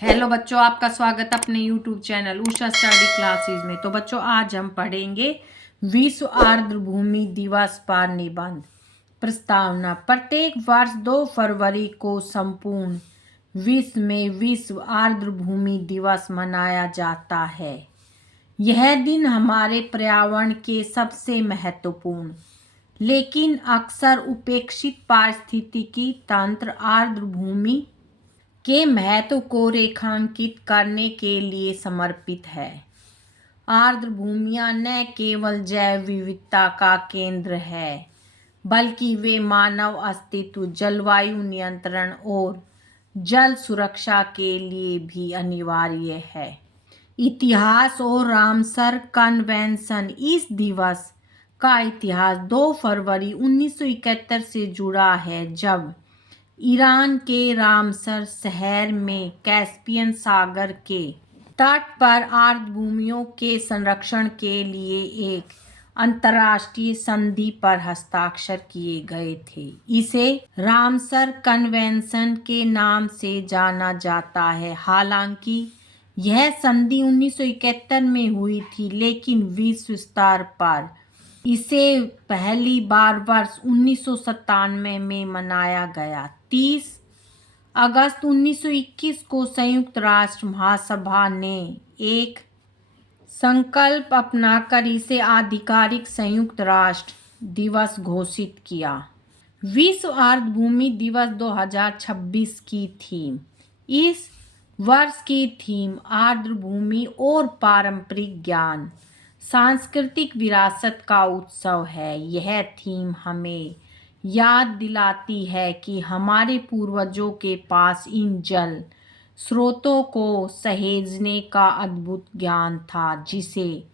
Hello बच्चों, आपका स्वागत अपने YouTube channel Usha study classes में। तो बच्चों, आज हम पढ़ेंगे विश्व आर्द्र भूमि दिवस पर निबंध। प्रस्तावना। प्रत्येक वर्ष 2 फरवरी को संपूर्ण विश्व में विश्व आर्द्र भूमि दिवस मनाया जाता है। यह दिन हमारे पर्यावरण के सबसे महत्वपूर्ण लेकिन अक्सर उपेक्षित पारिस्थितिकी तंत्र आर्द्र भूमि के महत्व को रेखांकित करने के लिए समर्पित है। आर्द्र भूमियां न केवल जैव विविधता का केंद्र है, बल्कि वे मानव अस्तित्व, जलवायु नियंत्रण और जल सुरक्षा के लिए भी अनिवार्य है। इतिहास और रामसर कन्वेंशन। इस दिवस का इतिहास 2 फरवरी 1971 से जुड़ा है, जब ईरान के रामसर शहर में कैस्पियन सागर के तट पर आर्द्र भूमियों के संरक्षण के लिए एक अंतर्राष्ट्रीय संधि पर हस्ताक्षर किए गए थे। इसे रामसर कन्वेंशन के नाम से जाना जाता है। हालांकि यह संधि 1971 में हुई थी, लेकिन विश्व स्तर पर इसे पहली बार वर्ष 1997 में मनाया गया। 30 अगस्त 1921 को संयुक्त राष्ट्र महासभा ने एक संकल्प अपनाकर इसे आधिकारिक संयुक्त राष्ट्र दिवस घोषित किया। विश्व आर्द्र भूमि दिवस 2026 की थीम। इस वर्ष की थीम आर्द्र भूमि और पारंपरिक ज्ञान, सांस्कृतिक विरासत का उत्सव है। यह थीम हमें याद दिलाती है कि हमारे पूर्वजों के पास इन जल स्रोतों को सहेजने का अद्भुत ज्ञान था, जिसे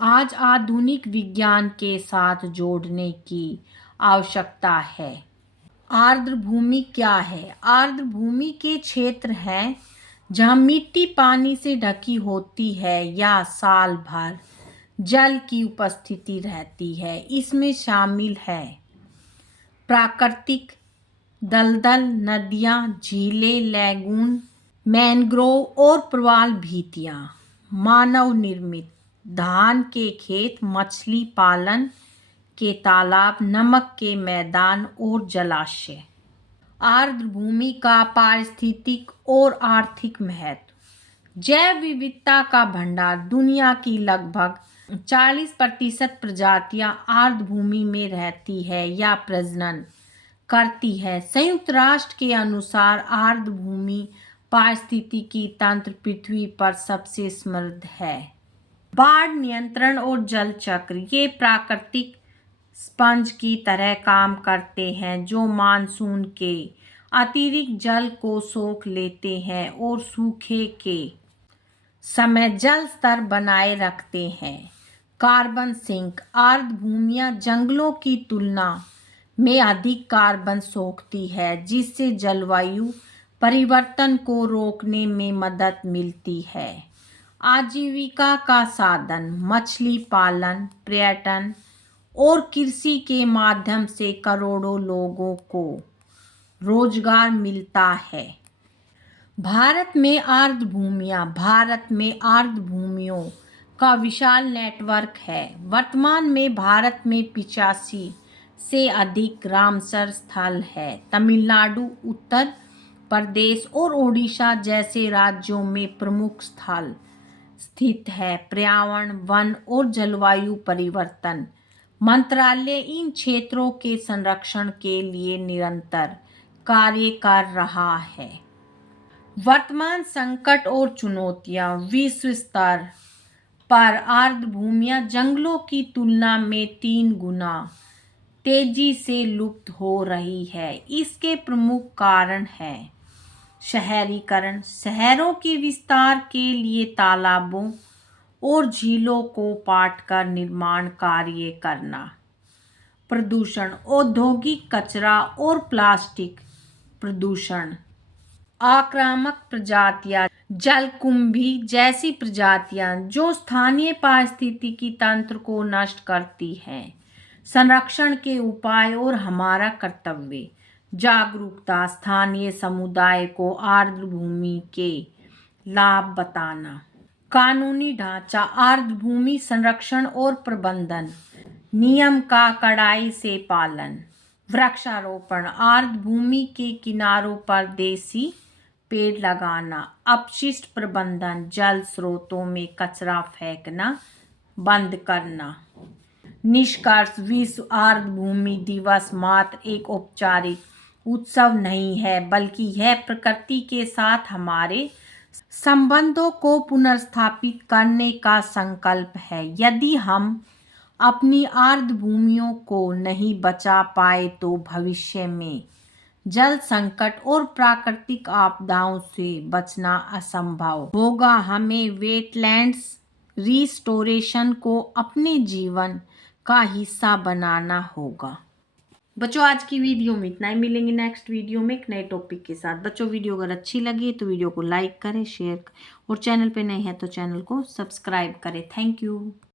आज आधुनिक विज्ञान के साथ जोड़ने की आवश्यकता है। आर्द्र भूमि क्या है? आर्द्र भूमि के क्षेत्र हैं जहाँ मिट्टी पानी से ढकी होती है या साल भर जल की उपस्थिति रहती है। इसमें शामिल है प्राकृतिक दलदल, नदियाँ, झीलें, लैगून, मैंग्रोव और प्रवाल भित्तियाँ। मानव निर्मित धान के खेत, मछली पालन के तालाब, नमक के मैदान और जलाशय। आर्द्र भूमि का पारिस्थितिक और आर्थिक महत्व। जैव विविधता का भंडार। दुनिया की लगभग 40% प्रजातियां आर्द्र भूमि में रहती है या प्रजनन करती है। संयुक्त राष्ट्र के अनुसार आर्द्र भूमि पारिस्थितिकी तंत्र पृथ्वी पर सबसे समृद्ध है। बाढ़ नियंत्रण और जल चक्र। ये प्राकृतिक स्पंज की तरह काम करते हैं, जो मानसून के अतिरिक्त जल को सोख लेते हैं और सूखे के समय जल स्तर बनाए रखते हैं। Carbon sink. आर्द्र भूमियां जंगलों की तुलना में अधिक कार्बन सोखती है, जिससे जलवायु परिवर्तन को रोकने में मदद मिलती है। आजीविका का साधन। मछली पालन, पर्यटन और कृषि के माध्यम से करोड़ों लोगों को रोजगार मिलता है। भारत में आर्द्र भूमियां। भारत में आर्द्र भूमियों का विशाल नेटवर्क है। वर्तमान में भारत में 85 से अधिक रामसर स्थल है। तमिलनाडु, उत्तर प्रदेश और ओडिशा जैसे राज्यों में प्रमुख स्थल स्थित है। पर्यावरण, वन और जलवायु परिवर्तन मंत्रालय इन क्षेत्रों के संरक्षण के लिए निरंतर कार्य कर रहा है। वर्तमान संकट और चुनौतियां। विश्व स्तर पर आर्द्र भूमियां जंगलों की तुलना में 3 गुना तेजी से लुप्त हो रही है। इसके प्रमुख कारण हैं शहरीकरण। शहरों के विस्तार के लिए तालाबों और झीलों को पाटकर निर्माण कार्य करना। प्रदूषण। औद्योगिक कचरा और प्लास्टिक प्रदूषण। आक्रामक प्रजातियां। जलकुंभी जैसी प्रजातियां जो स्थानीय पारिस्थितिकी तंत्र को नष्ट करती हैं। संरक्षण के उपाय और हमारा कर्तव्य। जागरूकता। स्थानीय समुदाय को आर्द्र भूमि के लाभ बताना। कानूनी ढांचा, आर्द्रभूमि संरक्षण और प्रबंधन, नियम का कड़ाई से पालन। वृक्षारोपण, आर्द्रभूमि के किनारों पर देसी पेड़ लगाना। अपशिष्ट प्रबंधन, जल स्रोतों में कचरा फेंकना बंद करना। निष्कर्ष, विश्व आर्द्रभूमि दिवस मात्र एक औपचारिक उत्सव नहीं है, बल्कि यह प्रकृति के साथ हमारे संबंधों को पुनर्स्थापित करने का संकल्प है। यदि हम अपनी आर्द्रभूमियों को नहीं बचा पाए तो भविष्य में जल संकट और प्राकृतिक आपदाओं से बचना असंभव होगा। हमें वेटलैंड्स रिस्टोरेशन को अपने जीवन का हिस्सा बनाना होगा। बच्चों, आज की वीडियो में इतना ही। मिलेंगे नेक्स्ट वीडियो में एक नए टॉपिक के साथ। बच्चों, वीडियो अगर अच्छी लगी तो वीडियो को लाइक करें, शेयर और चैनल पे नए हैं तो चैनल को सब्सक्राइब करें। Thank you.